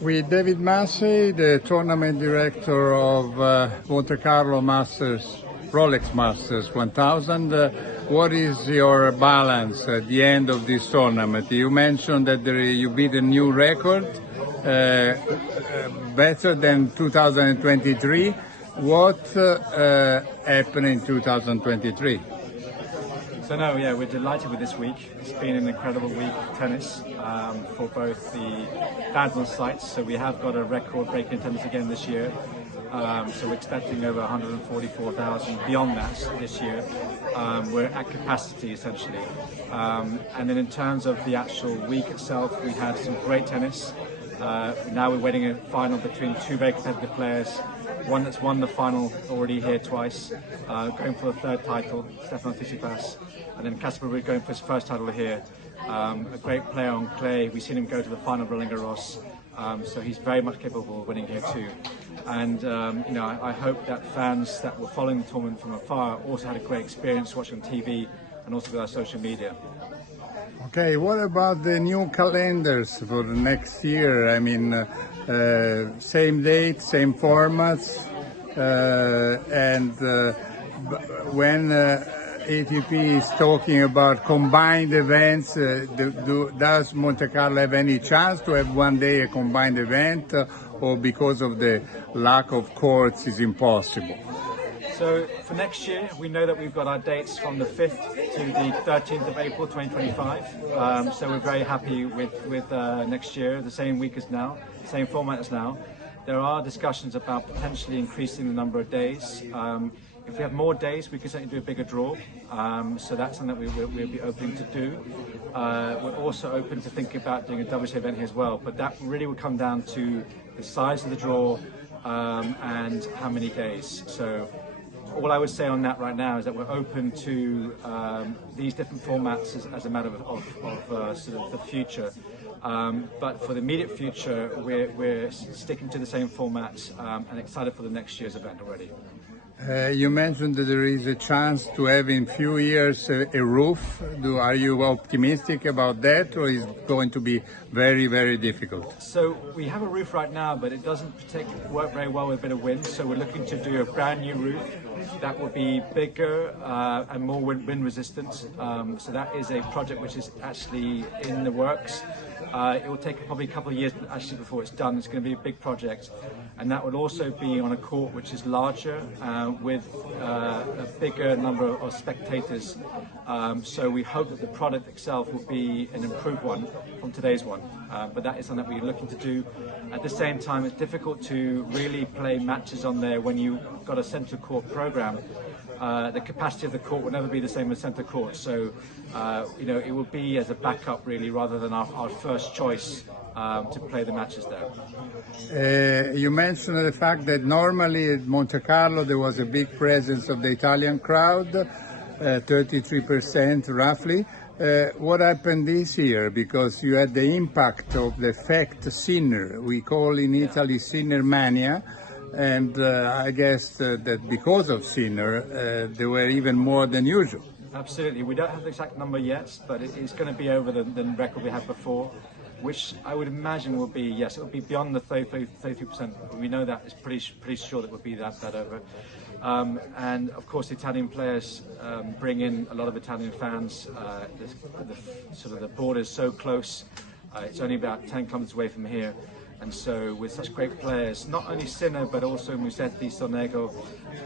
With David Massey, the tournament director of Montecarlo Masters, Rolex Masters 1000. What is your balance at the end of this tournament? You mentioned that you beat a new record, better than 2023. What happened in 2023? So no, yeah, we're delighted with this week. It's been an incredible week of tennis for both the fans and sites. So we have got a record-breaking attendance again this year. So we're expecting over 144,000 beyond that this year. We're at capacity essentially. And then in terms of the actual week itself, we had some great tennis. Now we're waiting a final between two very competitive players. One that's won the final already here twice, going for the third title, Stefano Principato, and then Casper Ruud going for his first title here. A great player on clay. We've seen him go to the final of Roland Garros, so he's very much capable of winning here too. And you know, I hope that fans that were following the tournament from afar also had a great experience watching on TV and also with our social media. Okay, what about the new calendars for the next year? I mean, same date, same formats, and when ATP is talking about combined events, does Monte Carlo have any chance to have one day a combined event, or because of the lack of courts is impossible? So for next year, we know that we've got our dates from the 5th to the 13th of April 2025. So we're very happy with next year, the same week as now, same format as now. There are discussions about potentially increasing the number of days. If we have more days, we can certainly do a bigger draw. So that's something that we'll be open to do. We're also open to thinking about doing a WTA event here as well, but that really would come down to the size of the draw and how many days. So all I would say on that right now is that we're open to these different formats as a matter of sort of the future. But for the immediate future, we're sticking to the same formats and excited for the next year's event already. You mentioned that there is a chance to have in few years a roof. Are you optimistic about that, or is it going to be very, very difficult? So we have a roof right now, but it doesn't work very well with a bit of wind. So we're looking to do a brand new roof that will be bigger and more wind resistant. So that is a project which is actually in the works. It will take probably a couple of years actually before it's done. It's going to be a big project, and that would also be on a court which is larger with a bigger number of spectators. So we hope that the product itself will be an improved one from today's one. But that is something that we're looking to do. At the same time, it's difficult to really play matches on there when you've got a centre court program. The capacity of the court will never be the same as centre court, so you know, it will be as a backup really, rather than our first choice to play the matches there. You mentioned the fact that normally at Monte Carlo there was a big presence of the Italian crowd, 33% roughly. What happened this year? Because you had the impact of the effect Sinner, we call in Italy Sinner mania. And I guess that because of Sinner, there were even more than usual. Absolutely. We don't have the exact number yet, but it's going to be over the record we had before, which I would imagine will be, yes, it will be beyond the 33%. We know that, it's pretty sure that it would be that over. And of course, the Italian players bring in a lot of Italian fans. The border is so close. It's only about 10 kilometers away from here. And so with such great players, not only Sinner, but also Musetti, Sonego,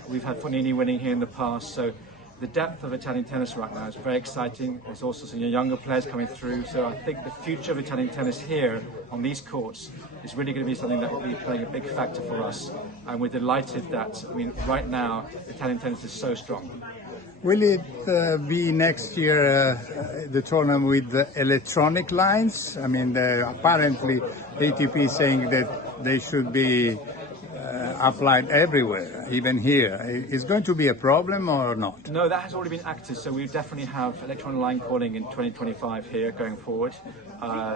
we've had Fognini winning here in the past. So the depth of Italian tennis right now is very exciting. There's also some younger players coming through. So I think the future of Italian tennis here on these courts is really going to be something that will be playing a big factor for us. And we're delighted that, I mean, right now, Italian tennis is so strong. Will it be next year the tournament with the electronic lines? I mean, apparently ATP is saying that they should be applied everywhere, even here. Is going to be a problem or not? No, that has already been acted, so we definitely have electronic line calling in 2025 here going forward.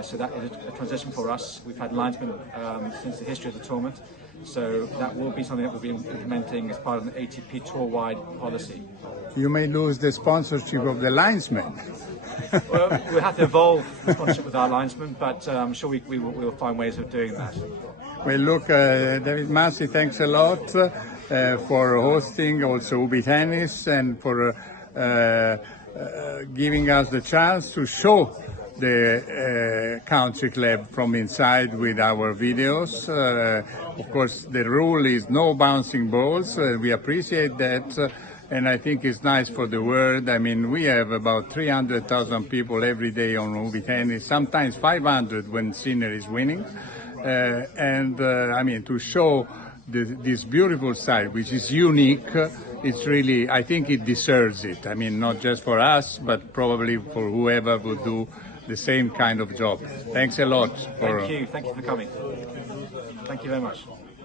So that is a transition for us. We've had linesmen since the history of the tournament. So that will be something that we'll be implementing as part of an ATP tour-wide policy. You may lose the sponsorship of the linesmen. Well, we'll have to evolve the sponsorship with our linesmen, but I'm sure we will find ways of doing that. Well, look, David Massey, thanks a lot for hosting also Ubi Tennis and for giving us the chance to show the country club from inside with our videos. Of course, the rule is no bouncing balls. We appreciate that. And I think it's nice for the world. I mean, we have about 300,000 people every day on Ubi Tennis, sometimes 500 when Sinner is winning. I mean, to show this beautiful side, which is unique, it's really, I think it deserves it. I mean, not just for us, but probably for whoever would do the same kind of job. Thanks a lot. Thank you for coming. Thank you very much.